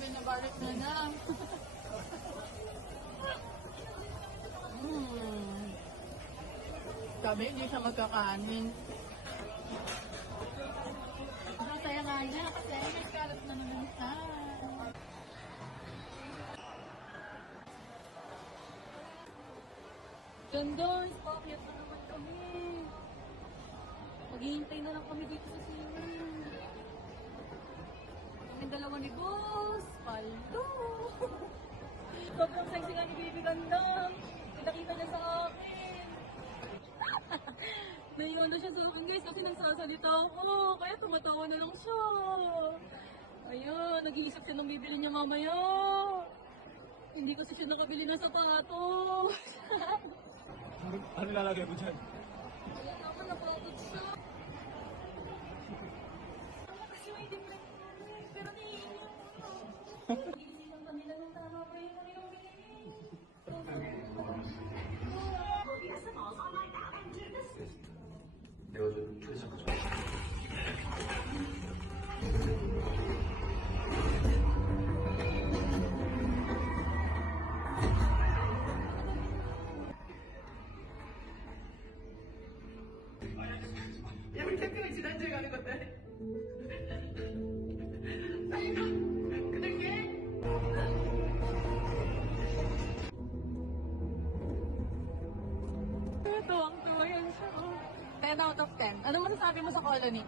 binabalik na na. Sabi, hindi siya magkakanin. Masaya nga niya kasi may kalat na naman siya. Ganda, bakit na naman kami? Maghihintay na lang kami dito sa sila. Kami dalawa ni Boss, Paldo. Sobrang sexy nga ni Baby Ganda. Pinakita niya sa akin. Naiwan na siya sa akin guys kasi nagsasalita ako. Kaya tumatawa na lang siya. Ayun, nag-iisip siya ng bibili niya mamaya. Hindi kasi siya nakabili ng sapatos. Ano lalagay mo dyan? Kaya naman napagod siya. Kasi may different pero naiiyak ko. Iisipan pa nila ng tama pa yung kanilang bilhin. 내가 좀 초대장 가져. 야, 우리 대표가 지난주에 가는 건데. 빨리 가. 그럴게. Tuwang-tuwa yan siya. 10 out of 10. Ano masasabi mo sa colony?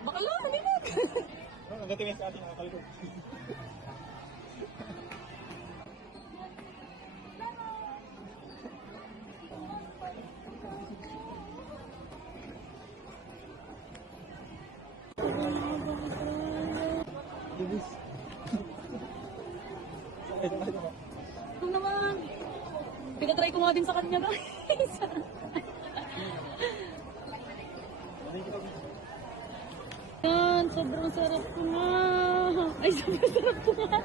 Bakala, halimat! Nagatingin sa ating akal ko. Bibis. Ito naman. Pinatry ko nga din sa kanya guys. Yan, sobrang sarap ko nga. Ay, sobrang sarap ko nga.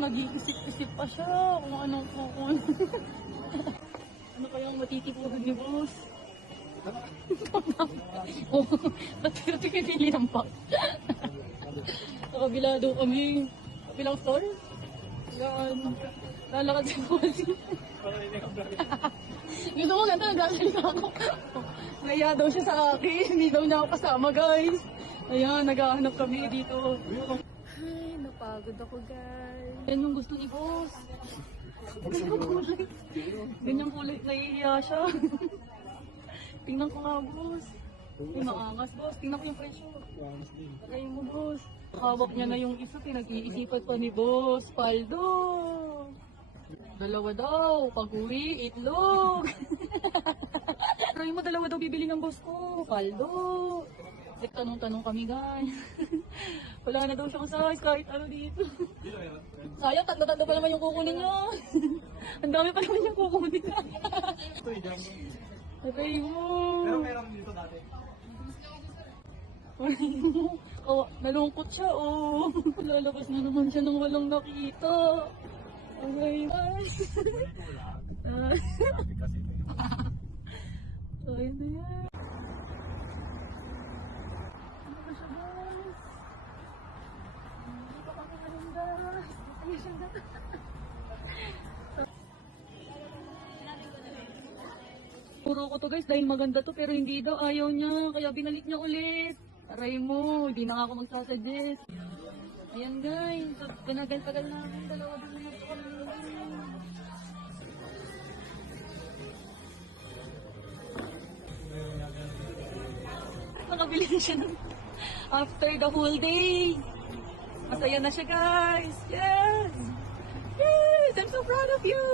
Nag-iisip-isip pa siya kung anong kukun. Ano kayang matitipuhan ni Boss? Oh, ba't pinili ng pak? Sa kabila daw kami. Kabilang store? Yan. Lalakad si Boss. Gusto ko ganda, nagkakalika ako. Naya daw siya sa akin. Hindi daw niya ako kasama, guys. Ayan, naghahanap kami dito. Ay, napagod ako, guys. Yan yung gusto ni Boss. Ganyang kulay, nahihiya siya. Tingnan ko nga, Boss. Ay, maangas, Boss. Tingnan ko yung presyo. Tagay mo, Boss. Hawak niya na yung isa, pinag-iisipan pa ni Boss. Paldo. Dalawa daw. Pag-uwi, itlog. Try mo, dalawa daw bibili ng boss ko. Paldo. Tanong-tanong kami, guys. Wala na daw siyang size kahit ano dito. Sayang, tatlo-tatlo pa naman yung kukunin niya. Ang dami pa naman yung kukunin niya. Tagay mo. Pero meron dito dati. Oh, nalungkot siya, oh. Lalabas na naman siya nang walang nakita. Okay, guys. Ayun na yan. Ano ba siya, guys? Hindi pa kami maganda. Ayun siya na. Puro ko to, guys, dahil maganda to, pero hindi daw, ayaw niya. Kaya binalik niya ulit. Aray mo, hindi na ako magsasuggest. Ayan, guys. Ganagal-tagal namin. Dalawa din na ito kami. Nakabili siya ng after the whole day. Masaya na siya, guys. Yes! Yes! I'm so proud of you!